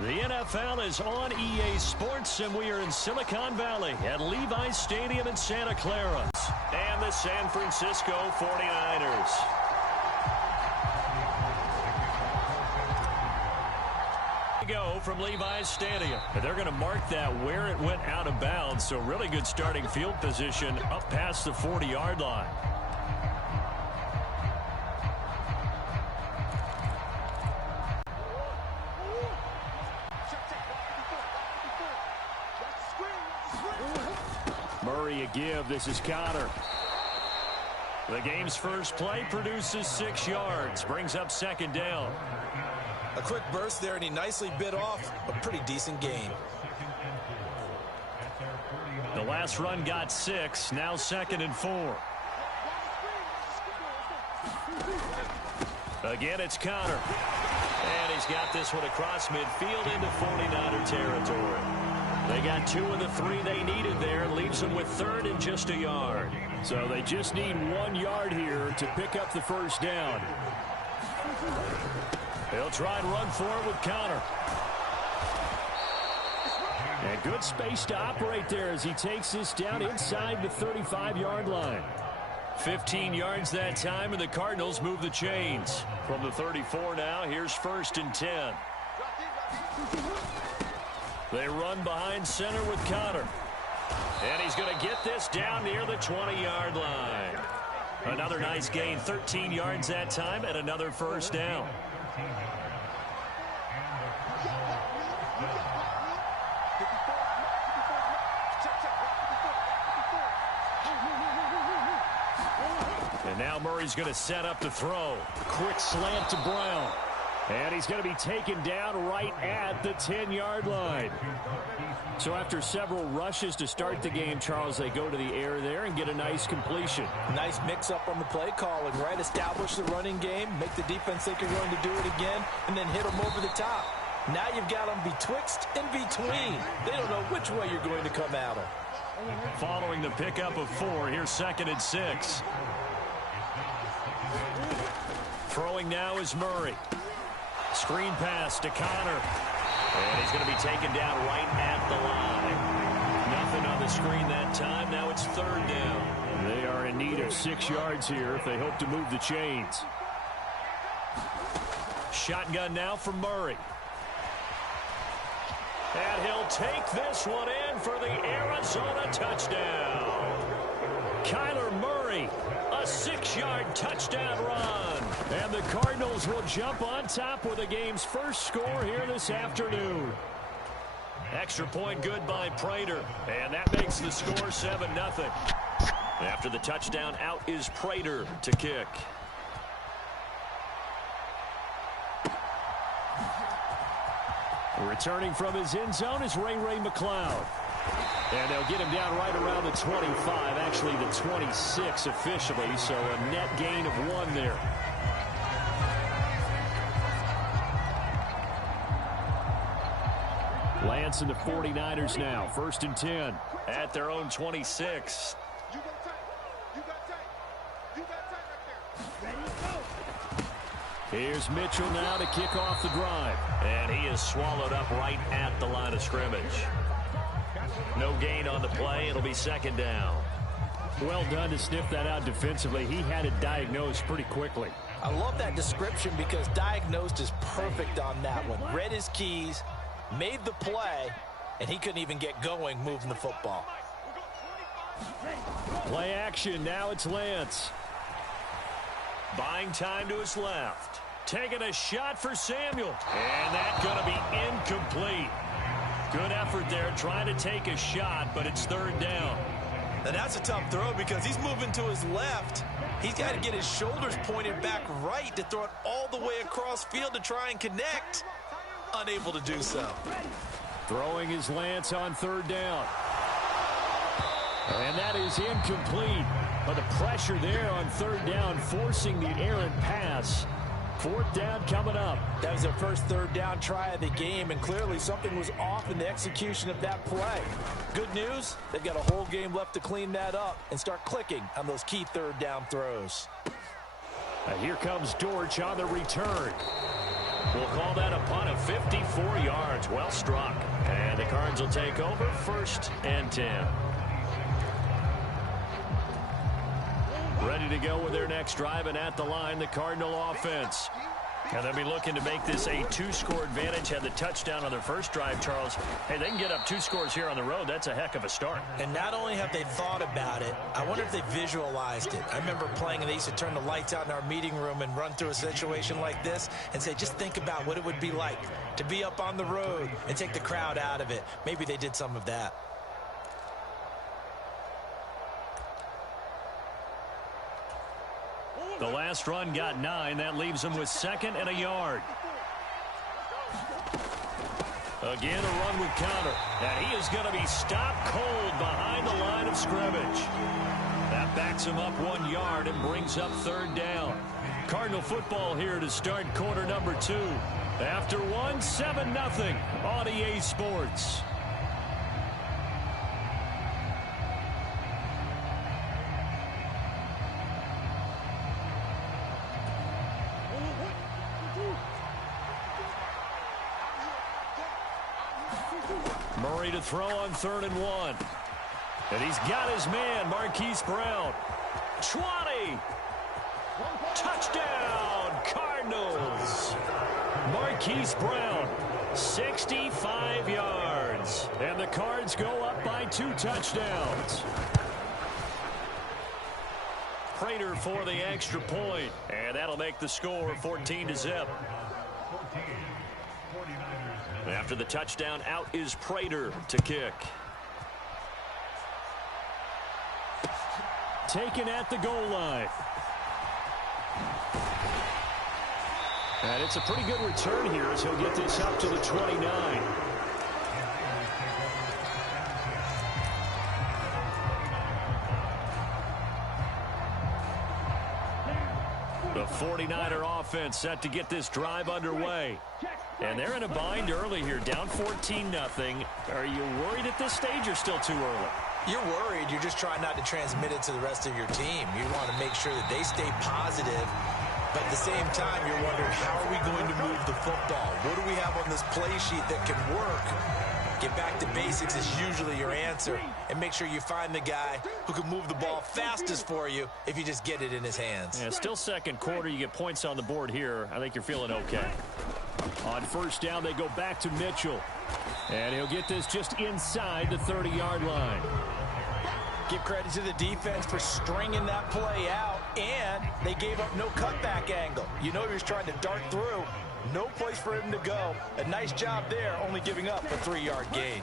The NFL is on EA Sports, and we are in Silicon Valley at Levi's Stadium in Santa Clara. And the San Francisco 49ers. Go from Levi's Stadium. And they're going to mark that where it went out of bounds, so really good starting field position up past the 40-yard line. Murray a give. This is Connor. The game's first play produces 6 yards. Brings up second down. A quick burst there, and he nicely bit off a pretty decent gain. The last run got 6. Now 2nd and 4. Again, it's Connor. And he's got this one across midfield into 49er territory. They got 2 of the 3 they needed there. Leaves them with 3rd and just a yard. So they just need 1 yard here to pick up the first down. He'll try and run for it with Connor. And good space to operate there as he takes this down inside the 35-yard line. 15 yards that time, and the Cardinals move the chains. From the 34 now, here's 1st and 10. They run behind center with Connor. And he's going to get this down near the 20-yard line. Another nice gain, 13 yards that time, and another first down. And now Murray's going to set up the throw. Quick slant to Brown. And he's going to be taken down right at the 10-yard line. So after several rushes to start the game, Charles, they go to the air there and get a nice completion. Nice mix-up on the play calling, right? Establish the running game, make the defense think you're going to do it again, and then hit them over the top. Now you've got them betwixt and between. They don't know which way you're going to come at them. Following the pickup of 4, here's 2nd and 6. Throwing now is Murray. Screen pass to Connor. And he's going to be taken down right at the line. Nothing on the screen that time. Now it's 3rd down. They are in need of 6 yards here if they hope to move the chains. Shotgun now from Murray. And he'll take this one in for the Arizona touchdown. Kyler Murray, a 6-yard touchdown run. And the Cardinals will jump on top with the game's first score here this afternoon. Extra point good by Prater. And that makes the score 7-0. After the touchdown, out is Prater to kick. Returning from his end zone is Ray McLeod. And they'll get him down right around the 25, actually the 26 officially, so a net gain of 1 there. Lance and the 49ers now, 1st and 10. At their own 26. Here's Mitchell now to kick off the drive. And he is swallowed up right at the line of scrimmage. No gain on the play. It'll be 2nd down. Well done to sniff that out defensively. He had it diagnosed pretty quickly. I love that description because diagnosed is perfect on that one. Read his keys, made the play, and he couldn't even get going moving the football. Play action. Now it's Lance. Buying time to his left. Taking a shot for Samuel. And that's going to be incomplete. Good effort there trying to take a shot, but it's 3rd down. And that's a tough throw because he's moving to his left. He's got to get his shoulders pointed back right to throw it all the way across field to try and connect. Unable to do so. Throwing his Lance on 3rd down. And that is incomplete. But the pressure there on 3rd down, forcing the errant pass. 4th down coming up. That was their first 3rd down try of the game, and clearly something was off in the execution of that play. Good news, they've got a whole game left to clean that up and start clicking on those key 3rd down throws. And here comes Dortch on the return. We'll call that a punt of 54 yards. Well struck. And the Cards will take over 1st and 10. Ready to go with their next drive, and at the line, the Cardinal offense. And they'll be looking to make this a 2-score advantage. Had the touchdown on their first drive, Charles. Hey, they can get up 2 scores here on the road. That's a heck of a start. And not only have they thought about it, I wonder if they visualized it. I remember playing, and they used to turn the lights out in our meeting room and run through a situation like this and say, just think about what it would be like to be up on the road and take the crowd out of it. Maybe they did some of that. The last run got 9. That leaves him with 2nd and a yard. Again, a run with counter. And he is going to be stopped cold behind the line of scrimmage. That backs him up 1 yard and brings up 3rd down. Cardinal football here to start quarter number 2. After 1, 7-0 on EA Sports. Murray to throw on 3rd and 1. And he's got his man, Marquise Brown. 20. Touchdown, Cardinals. Marquise Brown, 65 yards. And the Cards go up by 2 touchdowns. Prater for the extra point. And that'll make the score 14-0. After the touchdown, out is Prater to kick. Taken at the goal line. And it's a pretty good return here as he'll get this up to the 29. The 49er offense set to get this drive underway. And they're in a bind early here, down 14-0. Are you worried at this stage or still too early? You're worried. You're just trying not to transmit it to the rest of your team. You want to make sure that they stay positive. But at the same time, you're wondering, how are we going to move the football? What do we have on this play sheet that can work? Get back to basics is usually your answer. And make sure you find the guy who can move the ball fastest for you if you just get it in his hands. Yeah, still second quarter. You get points on the board here. I think you're feeling okay. On 1st down, they go back to Mitchell. And he'll get this just inside the 30-yard line. Give credit to the defense for stringing that play out, and they gave up no cutback angle. You know he was trying to dart through. No place for him to go. A nice job there, only giving up a 3-yard gain.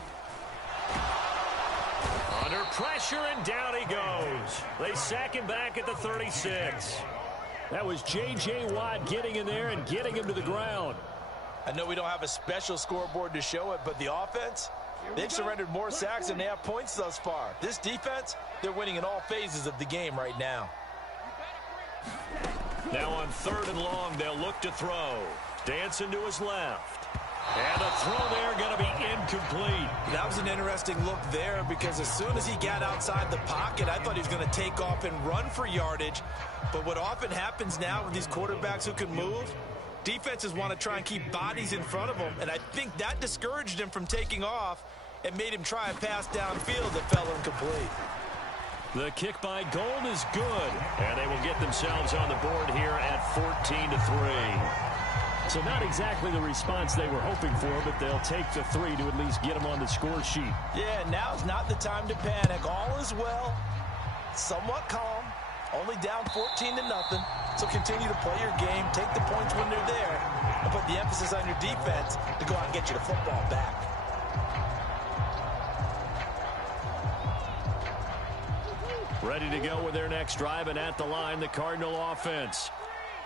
Under pressure, and down he goes. They sack him back at the 36. That was J.J. Watt getting in there and getting him to the ground. I know we don't have a special scoreboard to show it, but the offense, they've surrendered more sacks than they have points thus far. This defense, they're winning in all phases of the game right now. Now on 3rd and long, they'll look to throw. Dancing to his left. And the throw there going to be incomplete. That was an interesting look there because as soon as he got outside the pocket, I thought he was going to take off and run for yardage. But what often happens now with these quarterbacks who can move, defenses want to try and keep bodies in front of them, and I think that discouraged him from taking off and made him try a pass downfield that fell incomplete. The kick by Gold is good, and they will get themselves on the board here at 14-3. So not exactly the response they were hoping for, but they'll take the 3 to at least get them on the score sheet. Yeah, now's not the time to panic. All is well, somewhat calm, only down 14-0. So continue to play your game, take the points when they're there, and put the emphasis on your defense to go out and get you the football back. Ready to go with their next drive, and at the line, the Cardinal offense.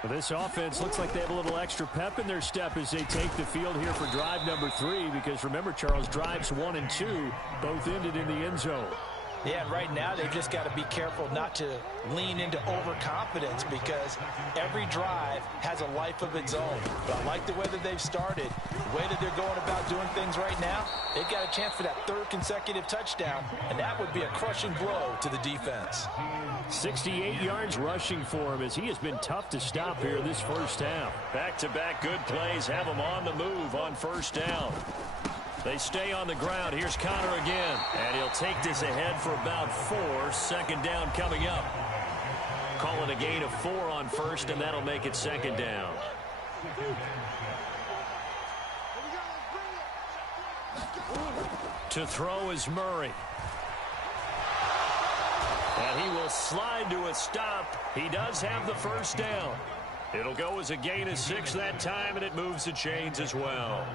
This offense looks like they have a little extra pep in their step as they take the field here for drive number 3, because remember, Charles, drives 1 and 2 both ended in the end zone. Yeah, and right now they've just got to be careful not to lean into overconfidence because every drive has a life of its own. But I like the way that they've started, the way that they're going about doing things right now. They've got a chance for that third consecutive touchdown, and that would be a crushing blow to the defense. 68 yards rushing for him as he has been tough to stop here this first half. Back-to-back good plays have him on the move on first down. They stay on the ground. Here's Connor again. And he'll take this ahead for about 4. Second down coming up. Call it a gain of 4 on first, and that'll make it second down. To throw is Murray. And he will slide to a stop. He does have the first down. It'll go as a gain of 6 that time, and it moves the chains as well.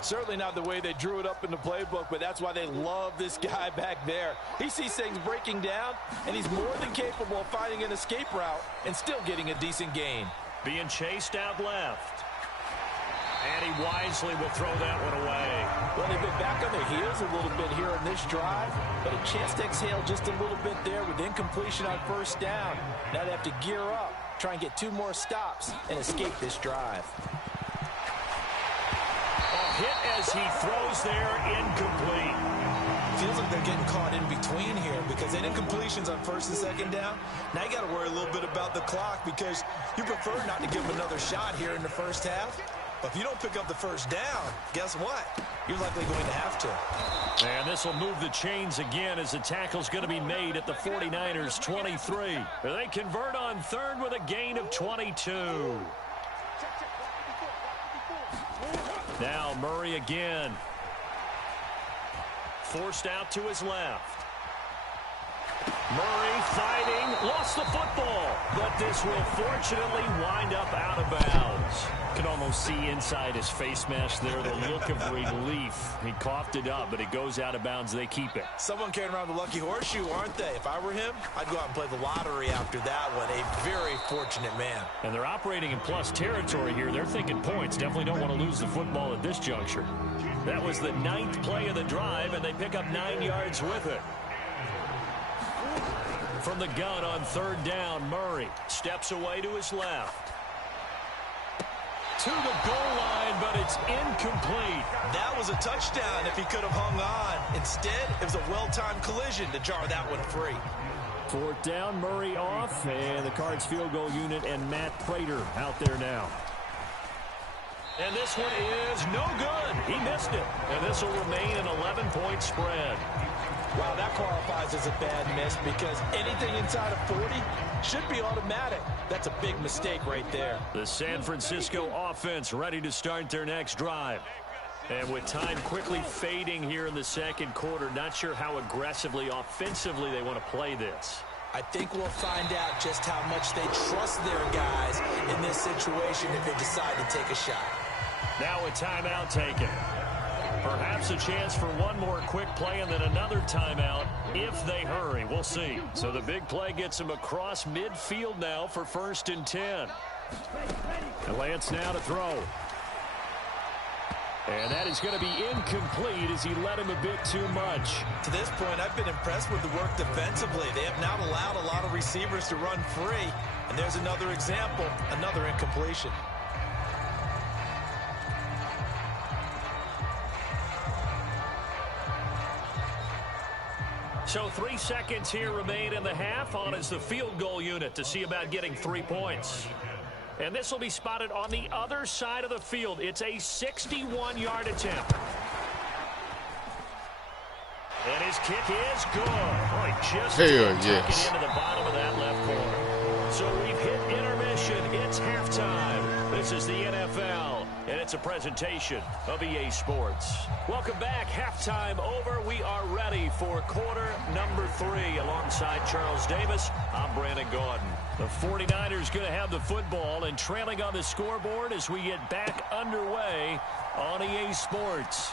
Certainly not the way they drew it up in the playbook, but that's why they love this guy back there. He sees things breaking down, and he's more than capable of finding an escape route and still getting a decent gain. Being chased out left. And he wisely will throw that one away. Well, they've been back on their heels a little bit here in this drive, but a chance to exhale just a little bit there with incompletion on first down. Now they have to gear up, try and get 2 more stops, and escape this drive. Hit as he throws there, incomplete. Feels like they're getting caught in between here because they did incompletions on first and second down. Now you got to worry a little bit about the clock because you prefer not to give them another shot here in the first half. But if you don't pick up the first down, guess what? You're likely going to have to. And this will move the chains again as the tackle's going to be made at the 49ers 23. They convert on third with a gain of 22. Now Murray again. Forced out to his left. Murray fighting, lost the football, but this will fortunately wind up out of bounds. Can almost see inside his face mask there the look of relief. He coughed it up, but it goes out of bounds. They keep it. Someone carrying around the lucky horseshoe, aren't they? If I were him, I'd go out and play the lottery after that one. A very fortunate man. And they're operating in plus territory here. They're thinking points. Definitely don't want to lose the football at this juncture. That was the 9th play of the drive, and they pick up 9 yards with it. From the gun on third down, Murray steps away to his left. To the goal line, but it's incomplete. That was a touchdown if he could have hung on. Instead, it was a well-timed collision to jar that one free. 4th down, Murray off, and the Cards field goal unit and Matt Prater out there now. And this one is no good. He missed it. And this will remain an 11-point spread. Wow, that qualifies as a bad miss because anything inside of 40 should be automatic. That's a big mistake right there. The San Francisco offense ready to start their next drive. And with time quickly fading here in the second quarter, not sure how aggressively, offensively they want to play this. I think we'll find out just how much they trust their guys in this situation if they decide to take a shot. Now a timeout taken. Perhaps a chance for one more quick play and then another timeout if they hurry. We'll see. So the big play gets him across midfield now for 1st and 10. And Lance now to throw. And that is going to be incomplete as he led him a bit too much. To this point, I've been impressed with the work defensively. They have not allowed a lot of receivers to run free. And there's another example, another incompletion. So 3 seconds here remain in the half. On is the field goal unit to see about getting 3 points. And this will be spotted on the other side of the field. It's a 61-yard attempt. And his kick is good. Oh, he just tucked it into the bottom of that left corner. So we've hit intermission. It's halftime. This is the NFL, and it's a presentation of EA Sports. Welcome back. Halftime over. We are ready for quarter number 3. Alongside Charles Davis, I'm Brandon Gaudin. The 49ers going to have the football and trailing on the scoreboard as we get back underway on EA Sports.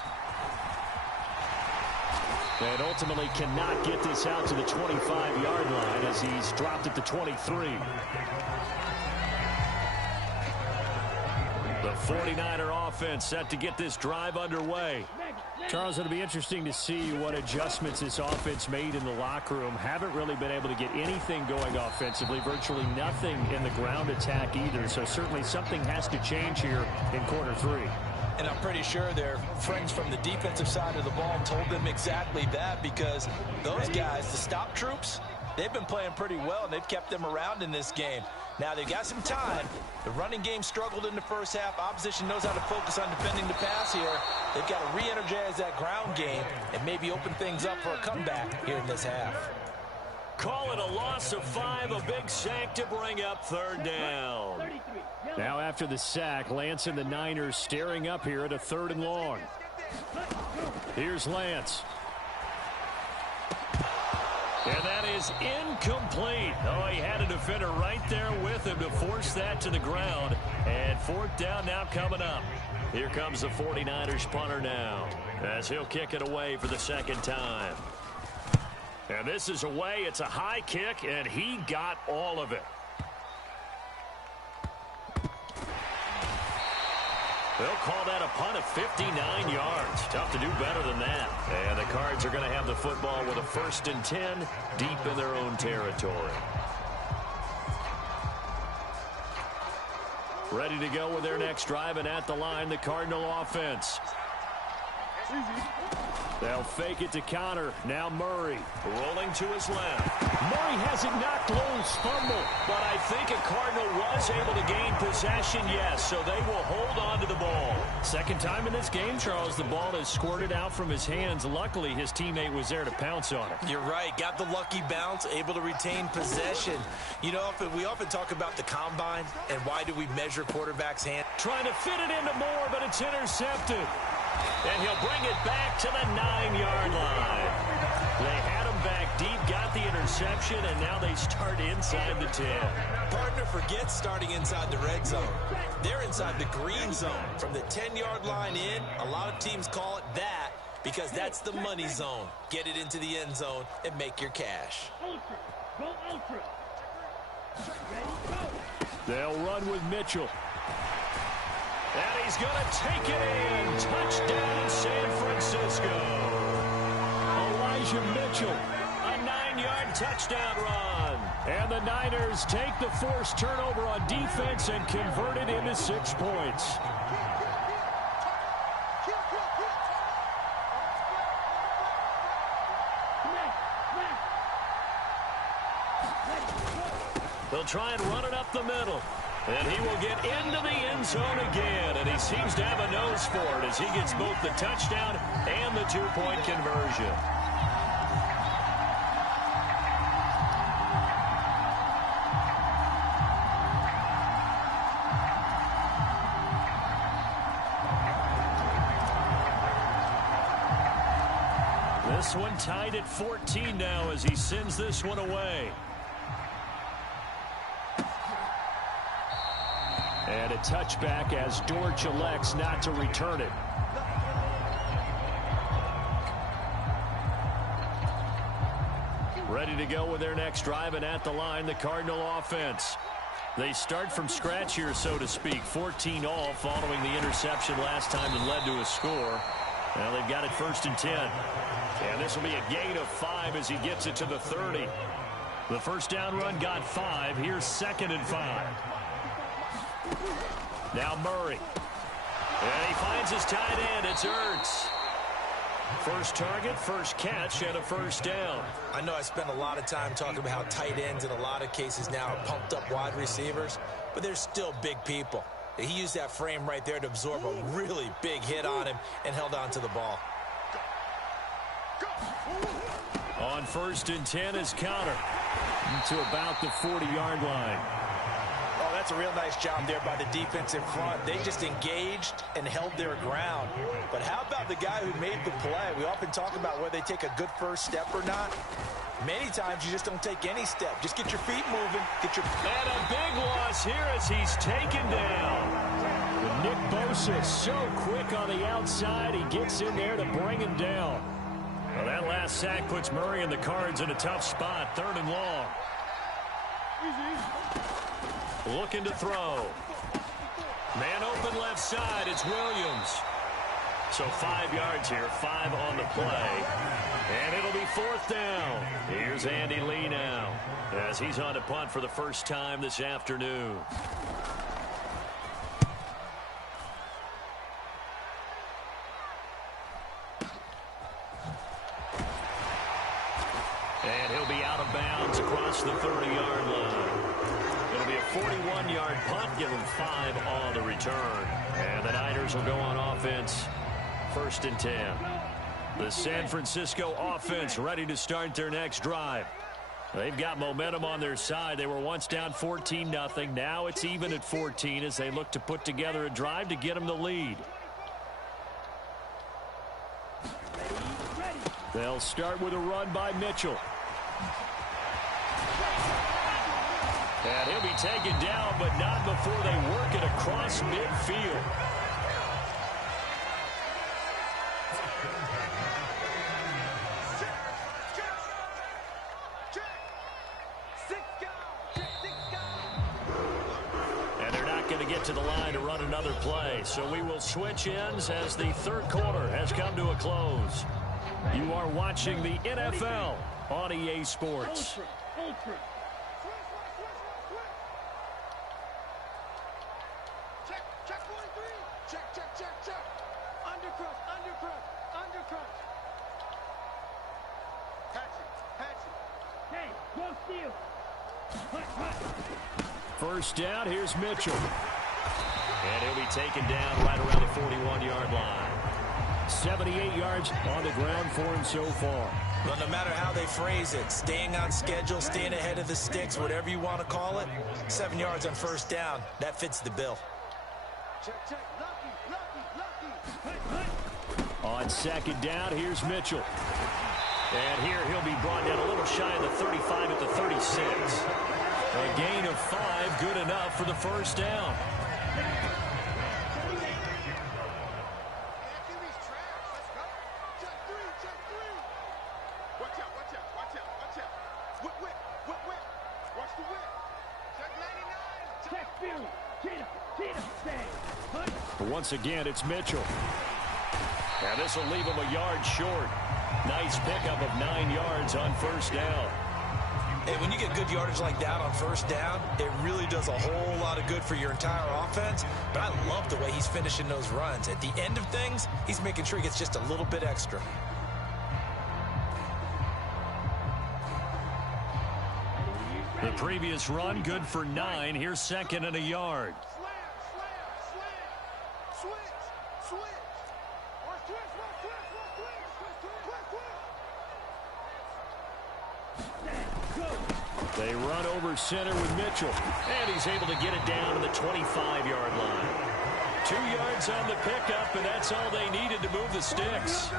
And ultimately cannot get this out to the 25-yard line as he's dropped at the 23. The 49er offense set to get this drive underway. Charles, it'll be interesting to see what adjustments this offense made in the locker room. Haven't really been able to get anything going offensively, virtually nothing in the ground attack either. So certainly something has to change here in quarter 3. And I'm pretty sure their friends from the defensive side of the ball told them exactly that, because those guys, the stop troops, they've been playing pretty well, and they've kept them around in this game. Now, they've got some time. The running game struggled in the first half. Opposition knows how to focus on defending the pass here. They've got to re-energize that ground game and maybe open things up for a comeback here in this half. Call it a loss of 5, a big sack to bring up 3rd down. Now after the sack, Lance and the Niners staring up here at a 3rd and long. Here's Lance. And that is incomplete. Oh, he had a defender right there with him to force that to the ground. And 4th down now coming up. Here comes the 49ers punter now, as he'll kick it away for the 2nd time. And this is away. It's a high kick, and he got all of it. They'll call that a punt of 59 yards. Tough to do better than that. And the Cards are going to have the football with a 1st and 10 deep in their own territory. Ready to go with their next drive, and at the line, the Cardinal offense. They'll fake it to counter. Now Murray rolling to his left. Murray has it knocked loose, fumble. But I think a Cardinal was able to gain possession, yes, so they will hold on to the ball. 2nd time in this game, Charles, the ball has squirted out from his hands. Luckily, his teammate was there to pounce on it. You're right. Got the lucky bounce, able to retain possession. You know, we often talk about the combine and why do we measure quarterbacks' hand. Trying to fit it into Moore, but it's intercepted. And he'll bring it back to the 9-yard line. They had him back deep, got the interception, and now they start inside the 10. Partner forgets starting inside the red zone. They're inside the green zone. From the 10-yard line in, a lot of teams call it that because that's the money zone. Get it into the end zone and make your cash. They'll run with Mitchell. And he's going to take it in. Touchdown, San Francisco. Elijah Mitchell. A 9-yard touchdown run. And the Niners take the forced turnover on defense and convert it into 6 points. They'll try and run it up the middle. And he will get into the end zone again. And he seems to have a nose for it as he gets both the touchdown and the 2-point conversion. This one tied at 14 now as he sends this one away. And a touchback as Dortch elects not to return it. Ready to go with their next drive, and at the line, the Cardinal offense. They start from scratch here, so to speak. 14 all following the interception last time that led to a score. Now they've got it 1st and 10. And this will be a gain of 5 as he gets it to the 30. The first down run got 5. Here's 2nd and 5. Now Murray. And he finds his tight end. It's Ertz. First target, first catch, and a 1st down. I know I spent a lot of time talking about how tight ends in a lot of cases now are pumped up wide receivers, but they're still big people. He used that frame right there to absorb a really big hit on him and held on to the ball. On 1st and 10 is counter to about the 40-yard line. Oh, that's a real nice job there by the defensive front. They just engaged and held their ground. But how about the guy who made the play? We often talk about whether they take a good first step or not. Many times you just don't take any step. Just get your feet moving. And a big loss here as he's taken down. Nick Bosa so quick on the outside. He gets in there to bring him down. Well, that last sack puts Murray and the Cards in a tough spot. 3rd and long. Looking to throw. Man open left side. It's Williams. So 5 yards here, 5 on the play. And it'll be 4th down. Here's Andy Lee now as he's on to punt for the first time this afternoon. And he'll be out of bounds across the 30-yard line. It'll be a 41-yard punt, give him 5 on the return. And the Niners will go on offense, 1st and 10. The San Francisco offense ready to start their next drive. They've got momentum on their side. They were once down 14-0. Now it's even at 14 as they look to put together a drive to get them the lead. They'll start with a run by Mitchell. And he'll be taken down, but not before they work it across midfield. And they're not going to get to the line to run another play. So we will switch ends as the 3rd quarter has come to a close. You are watching the NFL on EA Sports. Ultra. Check 43. Check. Undercrush. Patch it. Hey, no steal. First down, here's Mitchell. And he'll be taken down right around the 41-yard line. 78 yards on the ground for him so far. Well, no matter how they phrase it, staying on schedule, staying ahead of the sticks, whatever you want to call it, 7 yards on 1st down, that fits the bill. Check. Lucky. On 2nd down, here's Mitchell. And here he'll be brought down a little shy of the 35 at the 36. A gain of 5, good enough for the 1st down. Once again, it's Mitchell. And this will leave him a yard short. Nice pickup of 9 yards on 1st down. And when you get good yardage like that on 1st down, it really does a whole lot of good for your entire offense. But I love the way he's finishing those runs. At the end of things, he's making sure he gets just a little bit extra. The previous run, good for 9. Here's 2nd and a yard. They run over center with Mitchell. And he's able to get it down to the 25-yard line. 2 yards on the pickup, and that's all they needed to move the sticks.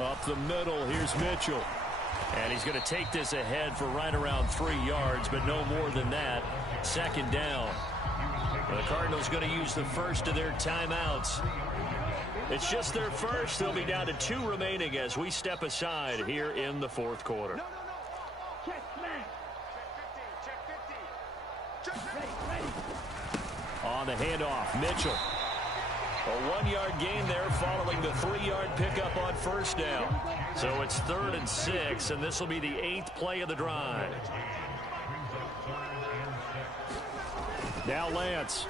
Up the middle, here's Mitchell. And he's going to take this ahead for right around 3 yards, but no more than that. 2nd down. The Cardinals going to use the first of their timeouts. It's just their first. They'll be down to 2 remaining as we step aside here in the 4th quarter. On the handoff, Mitchell. A 1-yard gain there following the 3-yard pickup on 1st down. So it's 3rd and 6, and this will be the 8th play of the drive. Now Lance.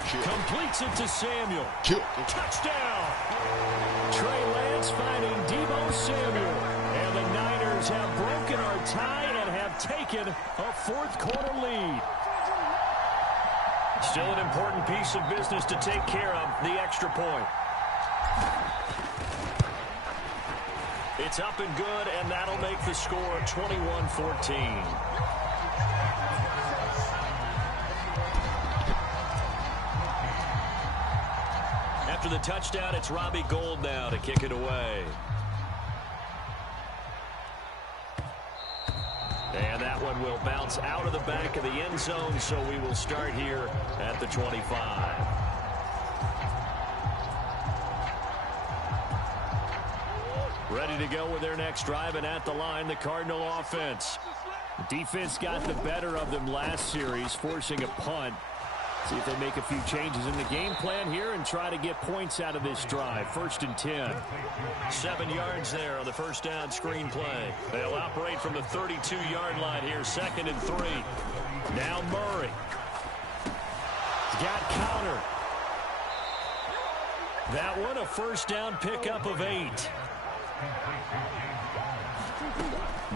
Completes it to Samuel. Touchdown! Trey Lance finding Deebo Samuel. And the Niners have broken our tie and have taken a 4th quarter lead. Still an important piece of business to take care of, the extra point. It's up and good, and that'll make the score 21-14. After the touchdown, it's Robbie Gould now to kick it away. And that one will bounce out of the back of the end zone, so we will start here at the 25. Ready to go with their next drive, and at the line, the Cardinal offense. The defense got the better of them last series, forcing a punt. See if they make a few changes in the game plan here and try to get points out of this drive. 1st and 10. 7 yards there on the first down screen play. They'll operate from the 32-yard line here, 2nd and 3. Now Murray. He's got counter. That one, a first down pickup of 8.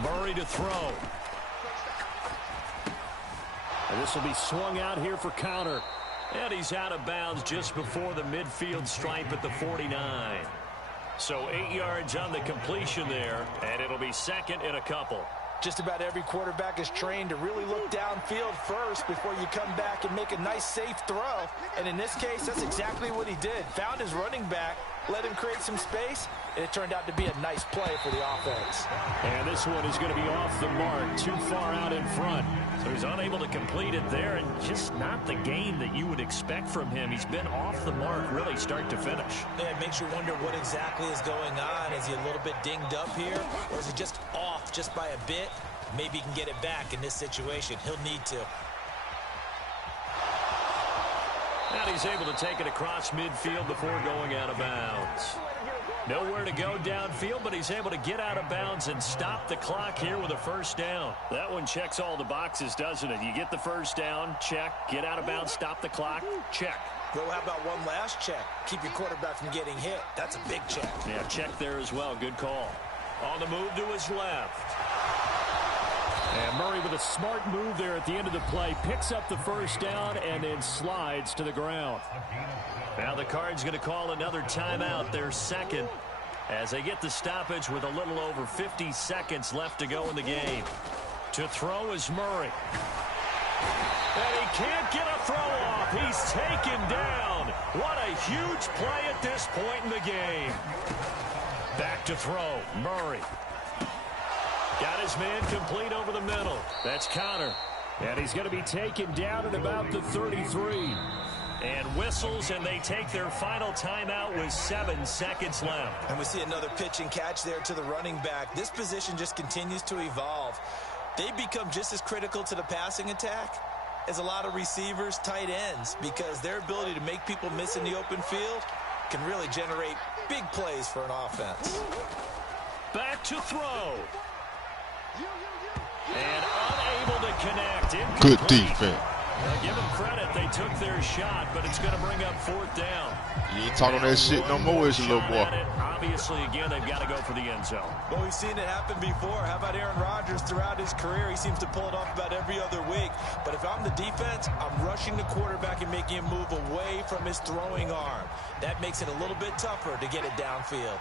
Murray to throw. And this will be swung out here for counter. And he's out of bounds just before the midfield stripe at the 49. So 8 yards on the completion there, and it'll be 2nd and a couple. Just about every quarterback is trained to really look downfield first before you come back and make a nice, safe throw. And in this case, that's exactly what he did. Found his running back, let him create some space, and it turned out to be a nice play for the offense. And this one is going to be off the mark, too far out in front. So he's unable to complete it there, and just not the game that you would expect from him. He's been off the mark really start to finish. Yeah, it makes you wonder what exactly is going on. Is he a little bit dinged up here, or is he just off just by a bit? Maybe he can get it back in this situation. He'll need to. And he's able to take it across midfield before going out of bounds. Nowhere to go downfield, but he's able to get out of bounds and stop the clock here with a first down. That one checks all the boxes, doesn't it? You get the first down, check. Get out of bounds, stop the clock, check. Well, how about one last check? Keep your quarterback from getting hit. That's a big check. Yeah, check there as well. Good call. On the move to his left. And Murray with a smart move there at the end of the play. Picks up the first down and then slides to the ground. Now the Cards going to call another timeout, their 2nd, as they get the stoppage with a little over 50 seconds left to go in the game. To throw is Murray. And he can't get a throw off. He's taken down. What a huge play at this point in the game. Back to throw, Murray. Got his man complete over the middle. That's counter. And he's going to be taken down at about the 33. And whistles, and they take their final timeout with 7 seconds left. And we see another pitch and catch there to the running back. This position just continues to evolve. They become just as critical to the passing attack as a lot of receivers, tight ends, because their ability to make people miss in the open field can really generate big plays for an offense. Back to throw. And unable to connect. Good defense. Give them credit. They took their shot, but it's going to bring up 4th down. You ain't talking that shit no more, is you, little boy. Obviously, again, they've got to go for the end zone. Well, we've seen it happen before. How about Aaron Rodgers throughout his career? He seems to pull it off about every other week. But if I'm the defense, I'm rushing the quarterback and making him move away from his throwing arm. That makes it a little bit tougher to get it downfield.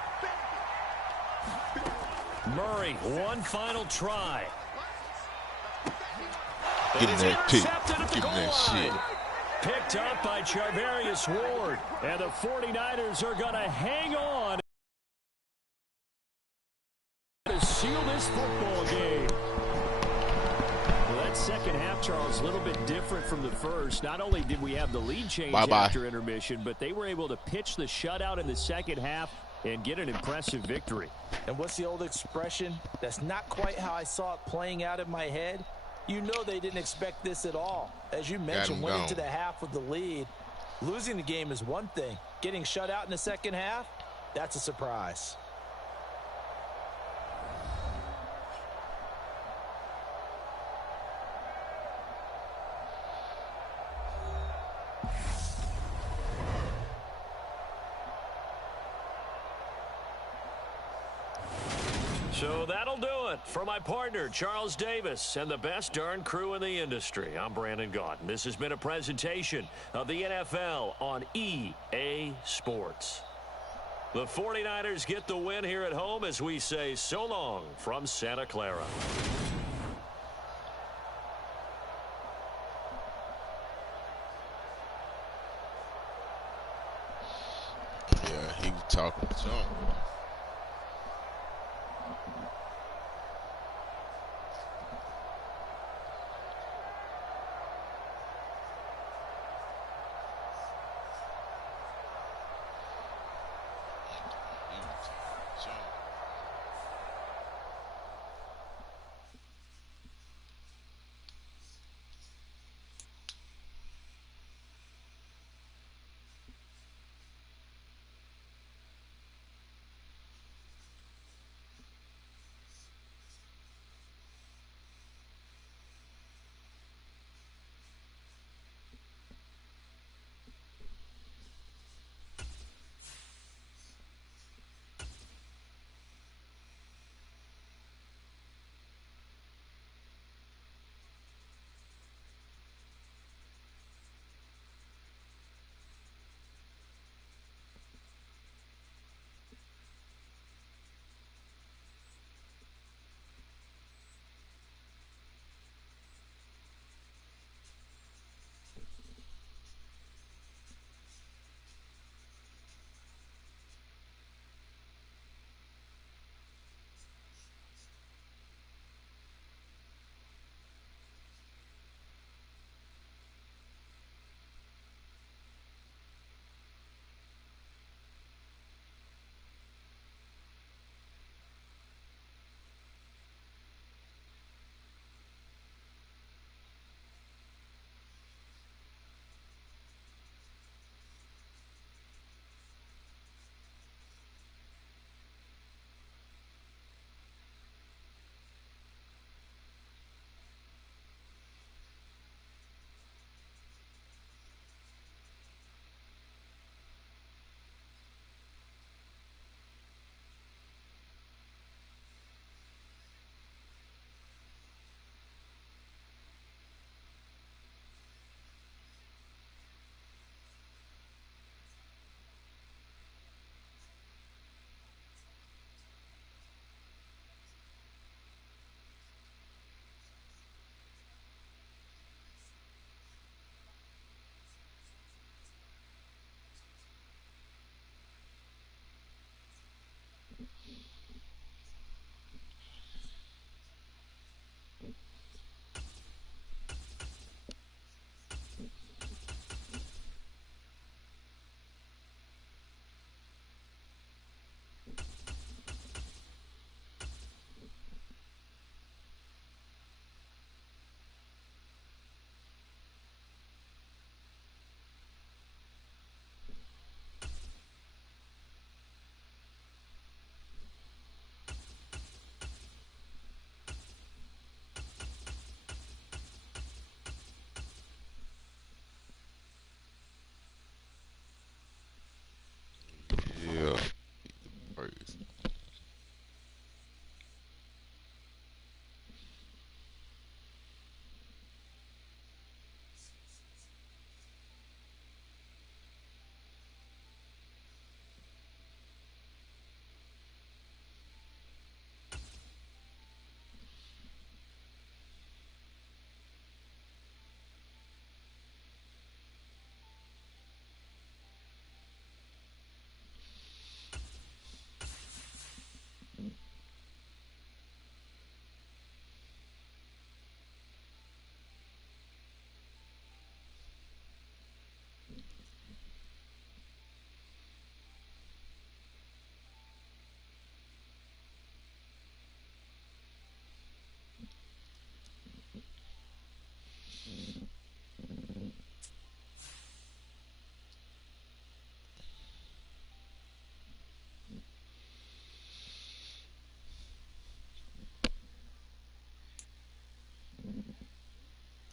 Murray, one final try. Give him that pick. Give him that shit. Picked up by Charvarius Ward. And the 49ers are going to hang on to seal this football game. Well, that second half, Charles, a little bit different from the first. Not only did we have the lead change after intermission, but they were able to pitch the shutout in the second half and get an impressive victory. And what's the old expression? That's not quite how I saw it playing out in my head. You know they didn't expect this at all. As you mentioned, went into the half with the lead. Losing the game is one thing. Getting shut out in the second half, that's a surprise. So that'll do it for my partner, Charles Davis, and the best darn crew in the industry. I'm Brandon Gaudin. This has been a presentation of the NFL on EA Sports. The 49ers get the win here at home as we say so long from Santa Clara. Yeah, he was talking junk.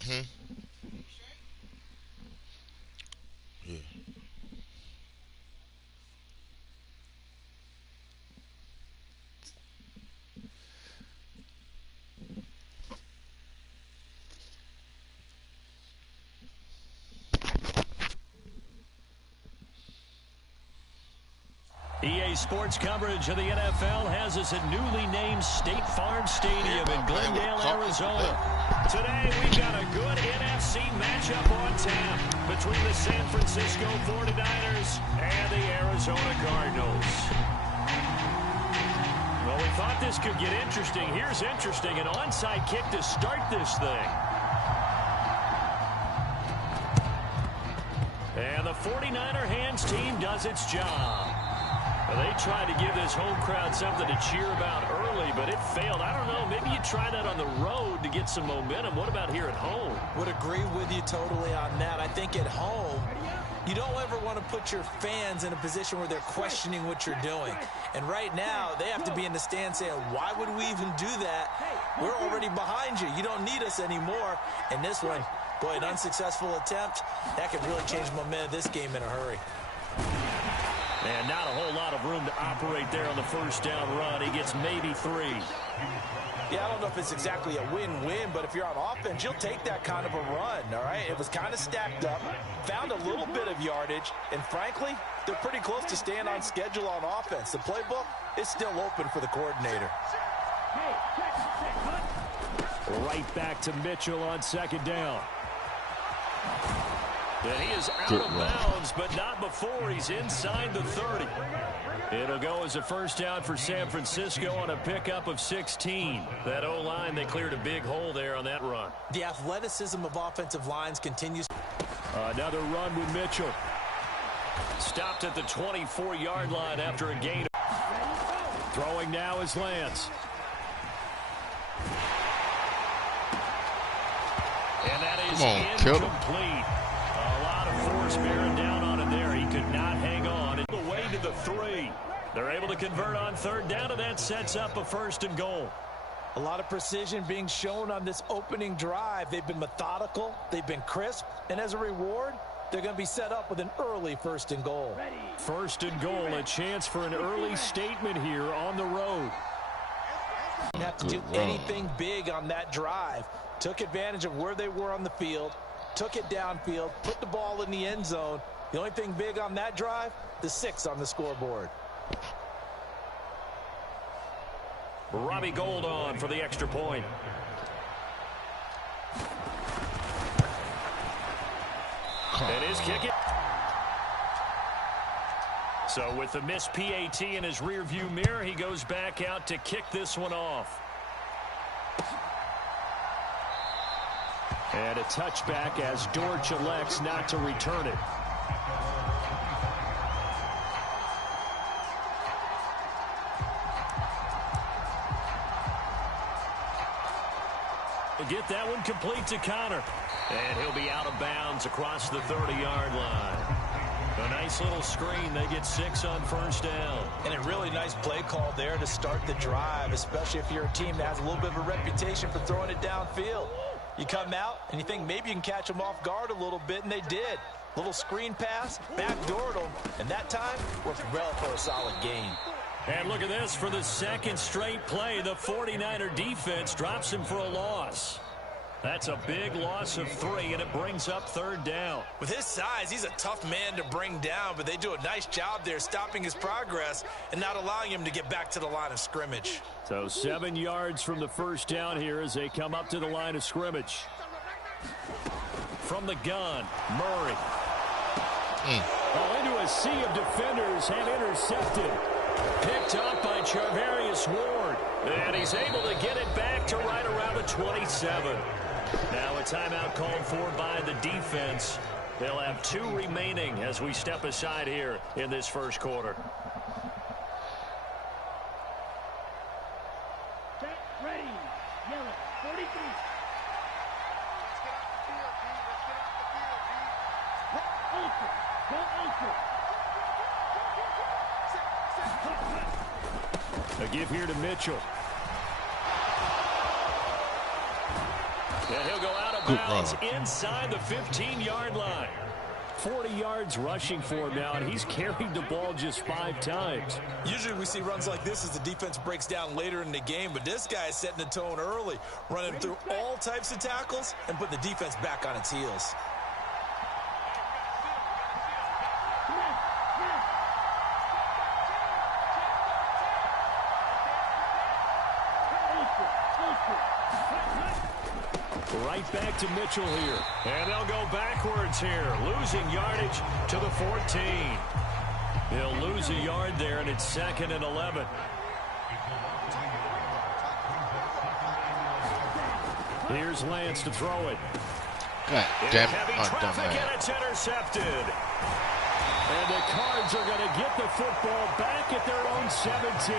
Yeah. EA Sports coverage of the NFL has us at newly named State Farm Stadium in Glendale, Arizona. Today, we've got a good NFC matchup on tap between the San Francisco 49ers and the Arizona Cardinals. Well, we thought this could get interesting. Here's interesting, an onside kick to start this thing. And the 49er hands team does its job. Well, they tried to give this home crowd something to cheer about early, but it failed. I don't know, maybe you try that on the road to get some momentum. What about here at home? Would agree with you totally on that. I think at home, you don't ever want to put your fans in a position where they're questioning what you're doing. And right now, they have to be in the stand saying, why would we even do that? We're already behind you. You don't need us anymore. And this one, boy, an unsuccessful attempt, that could really change the momentum of this game in a hurry. And not a whole lot of room to operate there on the first down run. He gets maybe 3. Yeah, I don't know if it's exactly a win-win, but if you're on offense, you'll take that kind of a run, all right? It was kind of stacked up, found a little bit of yardage, and frankly, they're pretty close to staying on schedule on offense. The playbook is still open for the coordinator. Right back to Mitchell on second down. And he is out of bounds, but not before he's inside the 30. It'll go as a first down for San Francisco on a pickup of 16. That O-line, they cleared a big hole there on that run. The athleticism of offensive lines continues. Another run with Mitchell. Stopped at the 24-yard line after a gain. Throwing now is Lance. And that is incomplete. A lot of force bearing down on him there. He could not hang on. Away to the 3. They're able to convert on third down, and that sets up a first and goal. A lot of precision being shown on this opening drive. They've been methodical. They've been crisp. And as a reward, they're going to be set up with an early first and goal. First and goal, a chance for an early statement here on the road. Didn't have to do anything big on that drive. Took advantage of where they were on the field, took it downfield, put the ball in the end zone. The only thing big on that drive, the 6 on the scoreboard. Robbie Gould on for the extra point. And his kick it. So with the missed PAT in his rearview mirror, he goes back out to kick this one off. And a touchback as Dortch elects not to return it. Get that one complete to Connor. And he'll be out of bounds across the 30-yard line. A nice little screen. They get 6 on first down. And a really nice play call there to start the drive, especially if you're a team that has a little bit of a reputation for throwing it downfield. You come out and you think maybe you can catch them off guard a little bit, and they did. Little screen pass, backdoored them, and that time worked well for a solid gain. And look at this. For the second straight play, the 49er defense drops him for a loss. That's a big loss of 3, and it brings up third down. With his size, he's a tough man to bring down, but they do a nice job there stopping his progress and not allowing him to get back to the line of scrimmage. So 7 yards from the first down here as they come up to the line of scrimmage. From the gun, Murray. Into a sea of defenders and intercepted. Picked up by Charvarius Ward. And he's able to get it back to right around the 27. Now a timeout called for by the defense. They'll have 2 remaining as we step aside here in this first quarter. Set, ready, yellow, 43. Ultra, go ultra. A give here to Mitchell. And he'll go out of miles inside the 15-yard line. 40 yards rushing for him now, and he's carried the ball just 5 times. Usually we see runs like this as the defense breaks down later in the game, but this guy is setting the tone early, running through all types of tackles and putting the defense back on its heels. Right back to Mitchell here. And they'll go backwards here, losing yardage to the 14. He'll lose a yard there, and it's 2nd and 11. Here's Lance to throw it. God damn it. Heavy traffic, and it's intercepted. And the Cards are going to get the football back at their own 17.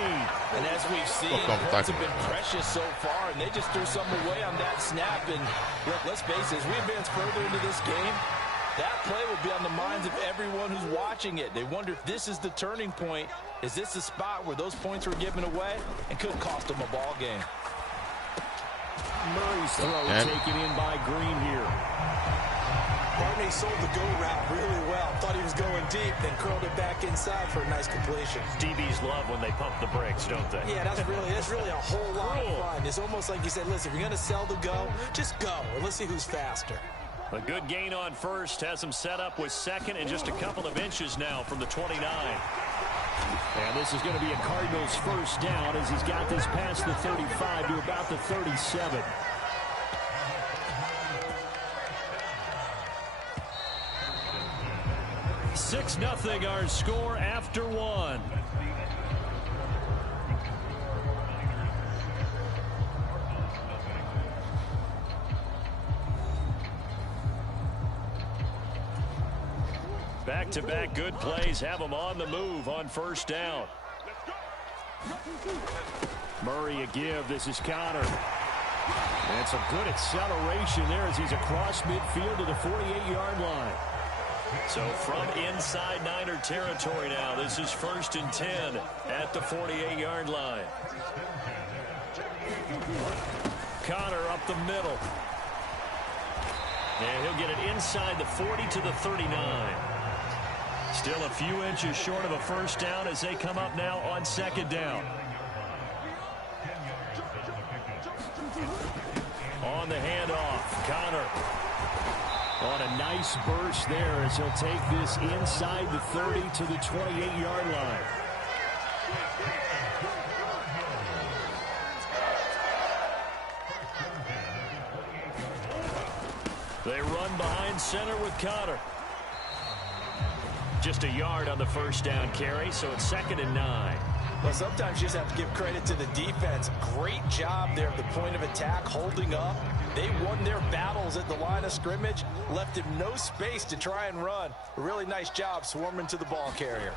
And as we've seen, points have been precious so far, and they just threw something away on that snap. And look, let's face it, as we advance further into this game, that play will be on the minds of everyone who's watching it. They wonder if this is the turning point. Is this the spot where those points were given away and could cost them a ball game? Murray's throw taken in by Green here. Barney sold the go route really well. Thought he was going deep, then curled it back inside for a nice completion. DBs love when they pump the brakes, don't they? Yeah, that's really a whole lot of fun. It's almost like you said, listen, if you're going to sell the go, just go, and let's see who's faster. A good gain on first has him set up with 2nd and just a couple of inches now from the 29. And this is going to be a Cardinals first down as he's got this past the 35 to about the 37. Six nothing our score after 1. Back-to-back good plays have them on the move on first down. Murray a give. This is Connor. And some good acceleration there as he's across midfield to the 48-yard line. So from inside Niner territory now, this is 1st and 10 at the 48-yard line. Connor up the middle. And he'll get it inside the 40 to the 39. Still a few inches short of a first down as they come up now on 2nd down. On the handoff, Connor. On a nice burst there as he'll take this inside the 30 to the 28-yard line. They run behind center with Connor. Just a yard on the first down carry, so it's 2nd and 9. Well, sometimes you just have to give credit to the defense. Great job there at the point of attack, holding up. They won their battles at the line of scrimmage, left him no space to try and run. A really nice job swarming to the ball carrier.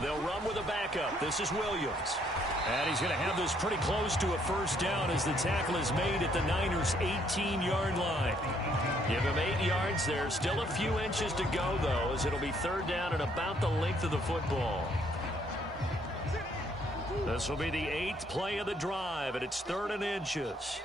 They'll run with a backup. This is Williams. And he's going to have this pretty close to a first down as the tackle is made at the Niners' 18-yard line. Give him 8 yards there. Still a few inches to go, though, as it'll be 3rd down and about the length of the football. This will be the 8th play of the drive, and it's 3rd and inches.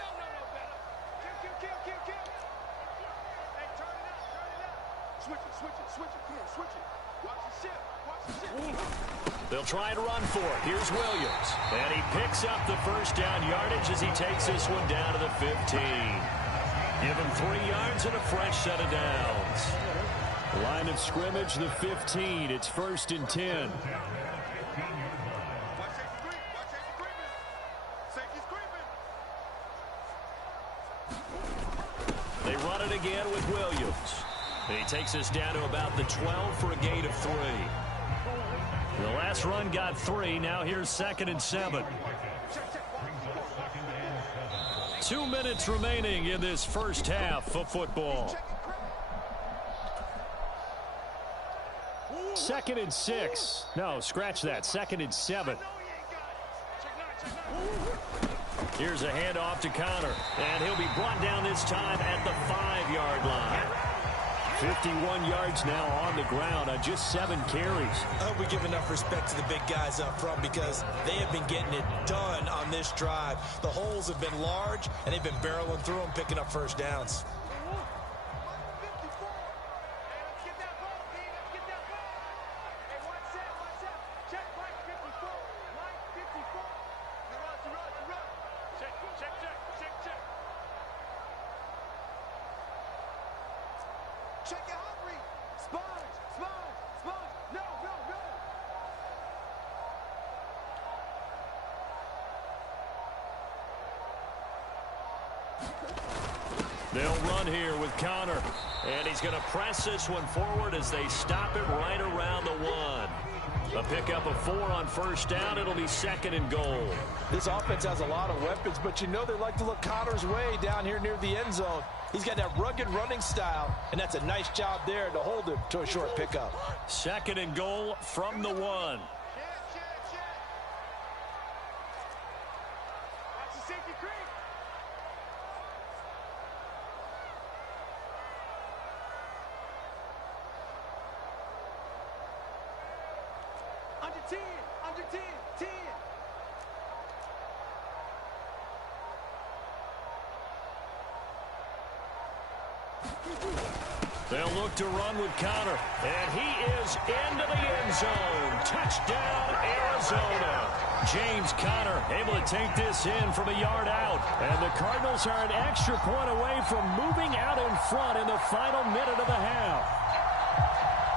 They'll try and run for it. Here's Williams. And he picks up the first down yardage as he takes this one down to the 15. Give him 3 yards and a fresh set of downs. Line of scrimmage, the 15. It's 1st and 10. They run it again with Williams. And he takes us down to about the 12 for a gain of 3. The last run got 3. Now here's 2nd and 7. 2 minutes remaining in this first half of football. 2nd and 6. No, scratch that. 2nd and 7. Here's a handoff to Connor. And he'll be brought down this time at the 5-yard line. 51 yards now on the ground on just 7 carries. I hope we give enough respect to the big guys up front because they have been getting it done on this drive. The holes have been large, and they've been barreling through them, picking up first downs. Check it, hungry. Sponge, sponge, sponge. No, no, no. They'll run here with Connor. And he's going to press this one forward as they stop it right around the 1. A pickup of 4 on first down. It'll be 2nd and goal. This offense has a lot of weapons, but you know they like to look Connor's way down here near the end zone. He's got that rugged running style, and that's a nice job there to hold him to a short pickup. 2nd and goal from the 1. Watch the safety creep. Under 10, under 10, 10. They'll look to run with Connor. And he is into the end zone. Touchdown, Arizona. James Conner able to take this in from a yard out. And the Cardinals are an extra point away from moving out in front in the final minute of the half.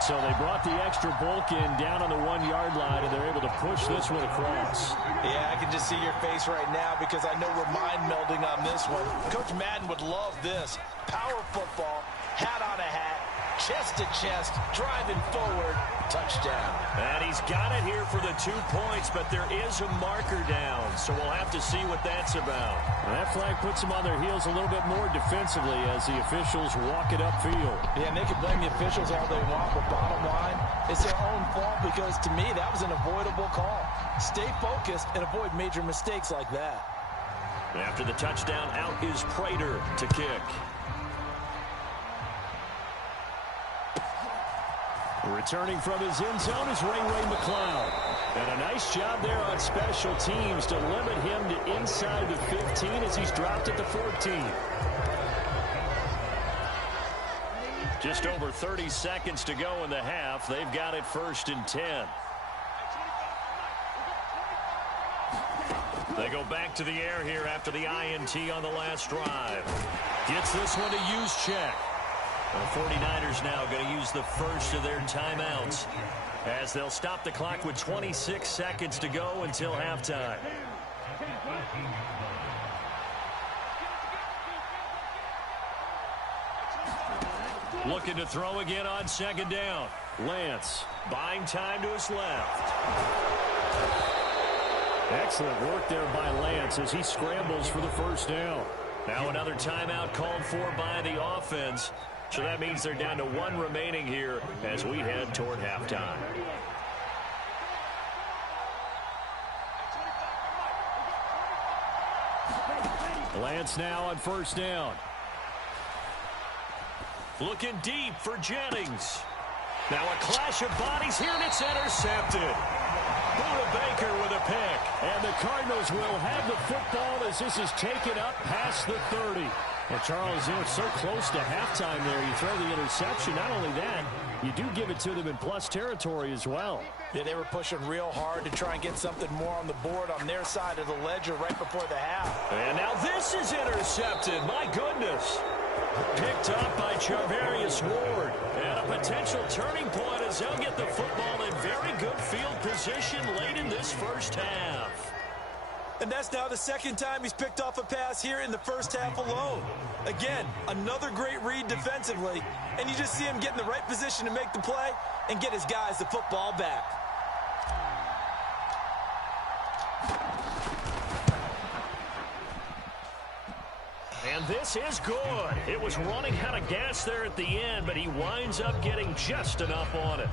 So they brought the extra bulk in down on the 1-yard line, and they're able to push this one across. Yeah, I can just see your face right now because I know we're mind melding on this one. Coach Madden would love this. Power football, hat on a hat, chest to chest, driving forward, touchdown. And he's got it here for the 2 points, but there is a marker down, so we'll have to see what that's about. And that flag puts them on their heels a little bit more defensively as the officials walk it upfield. Yeah, and they can blame the officials all they want, but bottom line, it's their own fault because, to me, that was an avoidable call. Stay focused and avoid major mistakes like that. After the touchdown, out is Prater to kick. Returning from his end zone is Ray McCloud. And a nice job there on special teams to limit him to inside the 15 as he's dropped at the 14. Just over 30 seconds to go in the half. They've got it 1st and 10. They go back to the air here after the INT on the last drive. Gets this one to use check. The 49ers now going to use the first of their timeouts as they'll stop the clock with 26 seconds to go until halftime. Looking to throw again on 2nd down. Lance buying time to his left. Excellent work there by Lance as he scrambles for the first down. Now another timeout called for by the offense. So that means they're down to 1 remaining here as we head toward halftime. Lance now on 1st down. Looking deep for Jennings. Now a clash of bodies here, and it's intercepted. Buda Baker with a pick. And the Cardinals will have the football as this is taken up past the 30. Well, Charles, you know, it's so close to halftime there. You throw the interception. Not only that, you do give it to them in plus territory as well. Yeah, they were pushing real hard to try and get something more on the board on their side of the ledger right before the half. And now this is intercepted. My goodness. Picked up by Charvarius Ward. And a potential turning point as they'll get the football in very good field position late in this first half. And that's now the 2nd time he's picked off a pass here in the first half alone. Again, another great read defensively, and you just see him get in the right position to make the play and get his guys the football back. And this is good. It was running out of gas there at the end, but he winds up getting just enough on it.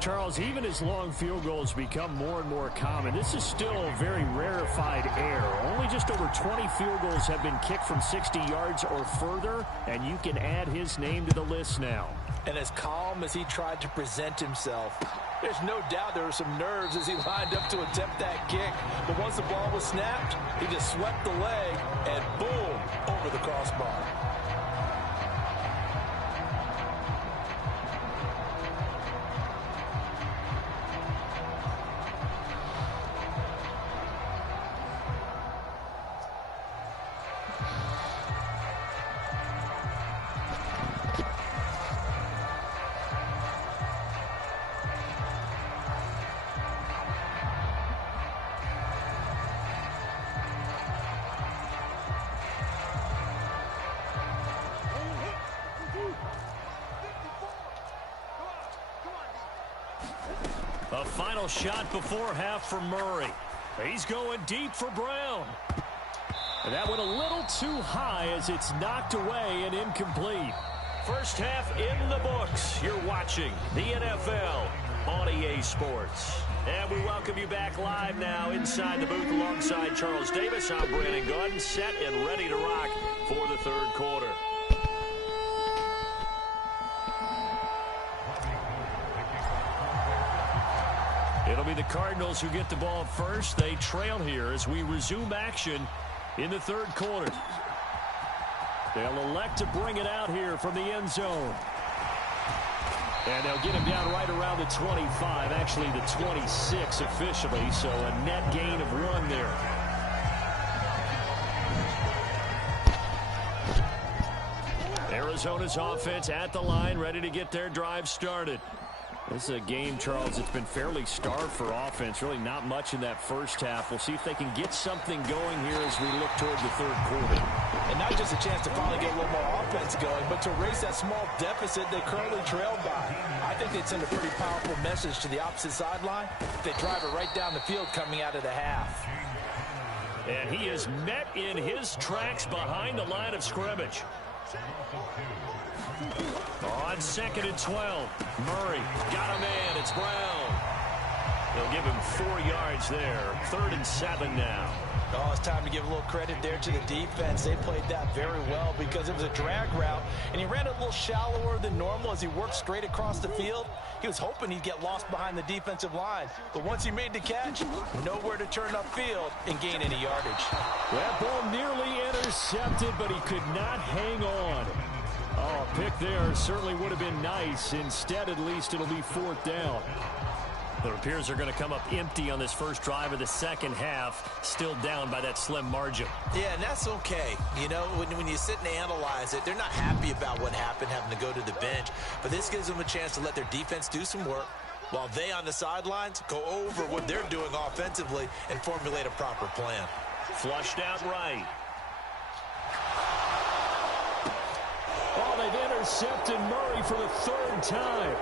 Charles, even as long field goals become more and more common, this is still a very rarefied air. Only just over 20 field goals have been kicked from 60 yards or further, and you can add his name to the list now. And as calm as he tried to present himself, there's no doubt there were some nerves as he lined up to attempt that kick. But once the ball was snapped, he just swept the leg and boom, over the crossbar. A final shot before half for Murray. He's going deep for Brown. And that went a little too high as it's knocked away and incomplete. First half in the books. You're watching the NFL on EA Sports. And we welcome you back live now inside the booth alongside Charles Davis. I'm Brandon Gunn, set and ready to rock for the third quarter. It'll be the Cardinals who get the ball first. They trail here as we resume action in the third quarter. They'll elect to bring it out here from the end zone. And they'll get him down right around the 25, actually the 26 officially, so a net gain of 1 there. Arizona's offense at the line, ready to get their drive started. This is a game, Charles, it's been fairly starved for offense. Really not much in that first half. We'll see if they can get something going here as we look toward the third quarter. And not just a chance to finally get a little more offense going, but to erase that small deficit they currently trailed by. I think they'd send a pretty powerful message to the opposite sideline. They drive it right down the field coming out of the half. And he is met in his tracks behind the line of scrimmage. On 2nd and 12, Murray got a man. It's Brown. They'll give him 4 yards there. 3rd and 7 now. Oh, it's time to give a little credit there to the defense. They played that very well because it was a drag route, and he ran it a little shallower than normal as he worked straight across the field. He was hoping he'd get lost behind the defensive line, but once he made the catch, nowhere to turn upfield and gain any yardage. That ball nearly intercepted, but he could not hang on. Oh, a pick there certainly would have been nice. Instead, at least, it'll be 4th down. It appears they're going to come up empty on this first drive of the second half, still down by that slim margin. Yeah, and that's okay. You know, when you sit and analyze it, they're not happy about what happened, having to go to the bench. But this gives them a chance to let their defense do some work while they on the sidelines go over what they're doing offensively and formulate a proper plan. Flushed out right. Oh, they've intercepted Murray for the 3rd time.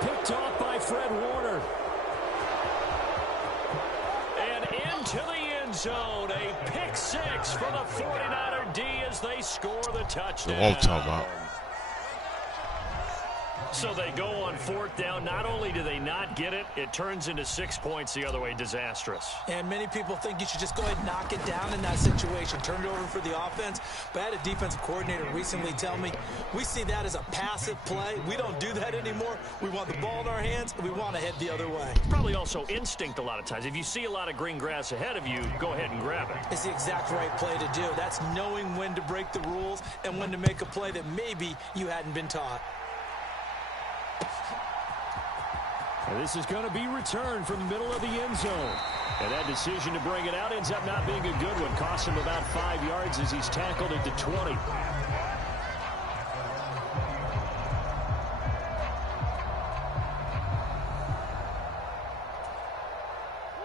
Picked off by Fred Warner. And into the end zone. A pick 6 for the 49er D as they score the touchdown. What I'm talking about. So they go on 4th down. Not only do they not get it, it turns into 6 points the other way. Disastrous. And many people think you should just go ahead and knock it down in that situation. Turn it over for the offense. But I had a defensive coordinator recently tell me, we see that as a passive play. We don't do that anymore. We want the ball in our hands, and we want to head the other way. Probably also instinct a lot of times. If you see a lot of green grass ahead of you, go ahead and grab it. It's the exact right play to do. That's knowing when to break the rules and when to make a play that maybe you hadn't been taught. And this is going to be returned from the middle of the end zone. And that decision to bring it out ends up not being a good one. Costs him about 5 yards as he's tackled at the 20.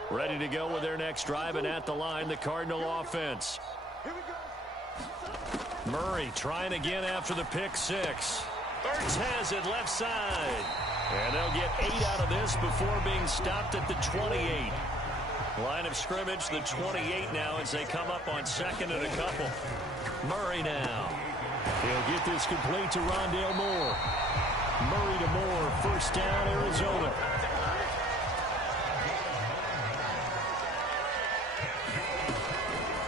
Ready to go with their next drive, and at the line, the Cardinal offense. Murray trying again after the pick 6. Ertz has it left side. And they'll get 8 out of this before being stopped at the 28. Line of scrimmage, the 28 now as they come up on 2nd and a couple. Murray now. He'll get this complete to Rondale Moore. Murray to Moore, 1st down, Arizona.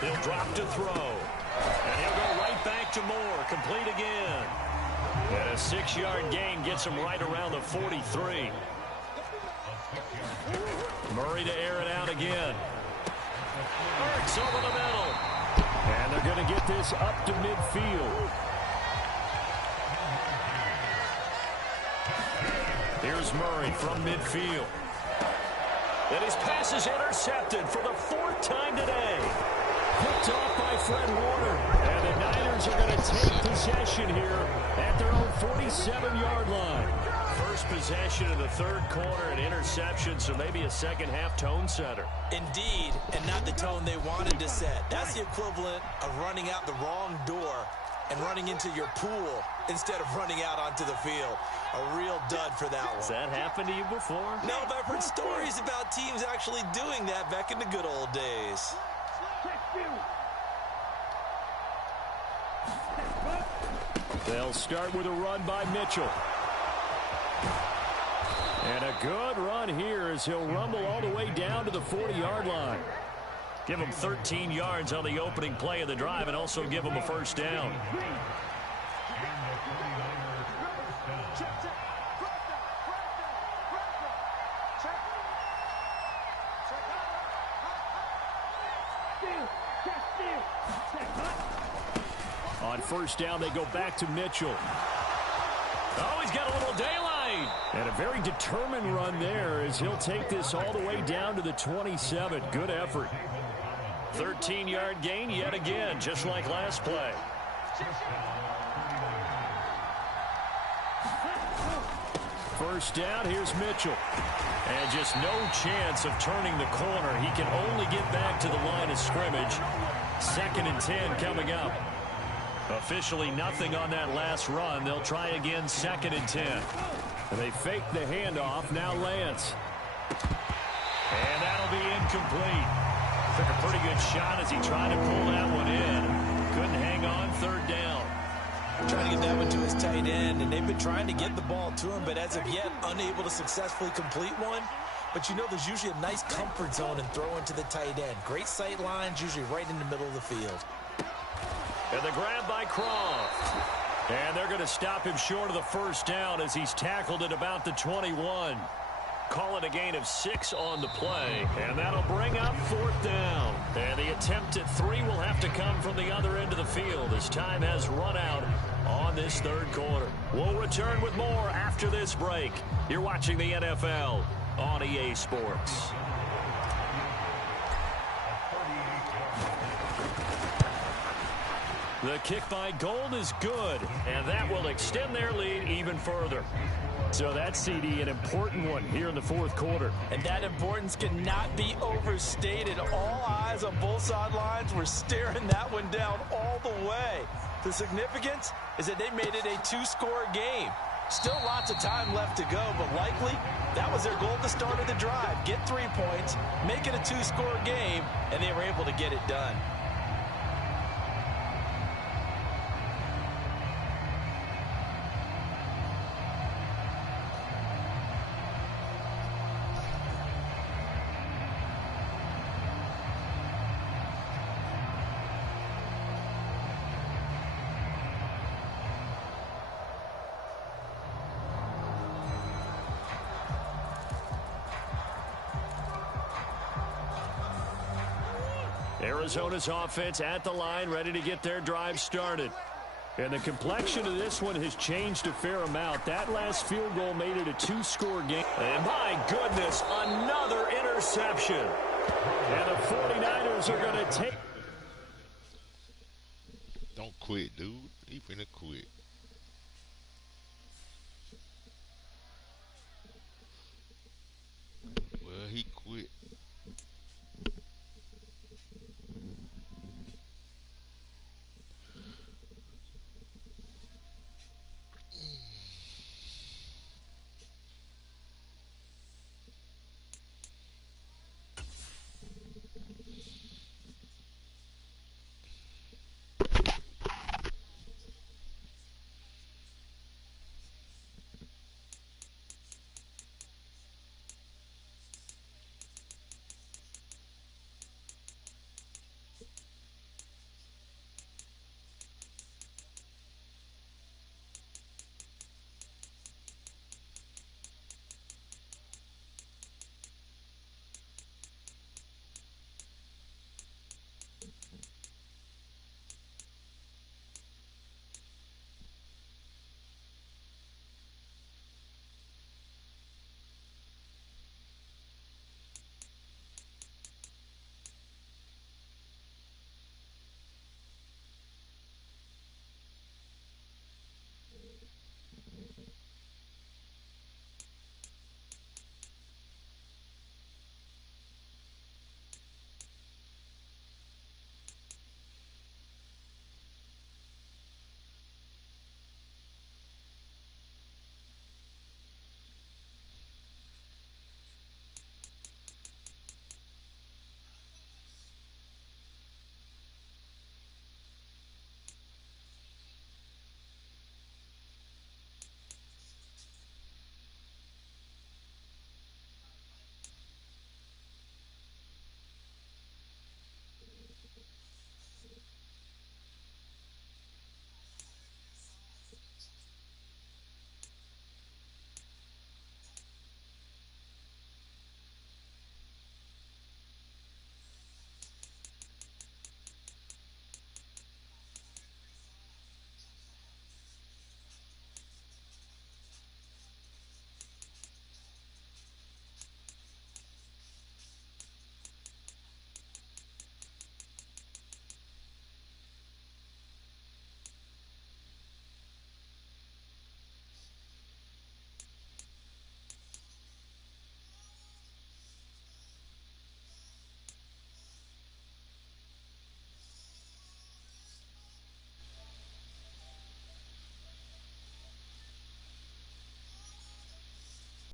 He'll drop to throw. And he'll go right back to Moore. Complete again. And a 6-yard gain gets him right around the 43. Murray to air it out again. Ertz over the middle. And they're going to get this up to midfield. Here's Murray from midfield. And his pass is intercepted for the 4th time today. Picked off by Fred Warner. And the Niners are going to take possession here at their own 47-yard line. First possession of the 3rd quarter, an interception, so maybe a second-half tone setter. Indeed, and not the tone they wanted to set. That's the equivalent of running out the wrong door and running into your pool instead of running out onto the field. A real dud for that one. Has that happened to you before? No, but I've heard stories about teams actually doing that back in the good old days. They'll start with a run by Mitchell. And a good run here as he'll rumble all the way down to the 40-yard line. Give him 13 yards on the opening play of the drive and also give him a first down. On first down, they go back to Mitchell. Oh, he's got a little daylight. And a very determined run there as he'll take this all the way down to the 27. Good effort. 13-yard gain yet again, just like last play. First down, here's Mitchell. And just no chance of turning the corner. He can only get back to the line of scrimmage. 2nd and 10 coming up. Officially nothing on that last run. They'll try again, 2nd and 10. And they fake the handoff. Now Lance. And that'll be incomplete. Took a pretty good shot as he tried to pull that one in. Couldn't hang on, 3rd down. Trying to get that one to his tight end, and they've been trying to get the ball to him, but as of yet, unable to successfully complete one. But you know there's usually a nice comfort zone in throwing to the tight end. Great sight lines, usually right in the middle of the field. And the grab by Croft. And they're going to stop him short of the first down as he's tackled at about the 21. Call it a gain of 6 on the play. And that'll bring up 4th down. And the attempt at 3 will have to come from the other end of the field as time has run out on this 3rd quarter. We'll return with more after this break. You're watching the NFL on EA Sports. The kick by Gold is good, and that will extend their lead even further. So that's, CD, an important one here in the 4th quarter. And that importance cannot be overstated. All eyes on both sidelines were staring that one down all the way. The significance is that they made it a 2-score game. Still lots of time left to go, but likely that was their goal at the start of the drive. Get 3 points, make it a 2-score game, and they were able to get it done. Arizona's offense at the line, ready to get their drive started. And the complexion of this one has changed a fair amount. That last field goal made it a 2-score game. And my goodness, another interception. And the 49ers are going to take... Don't quit, dude. He finna quit.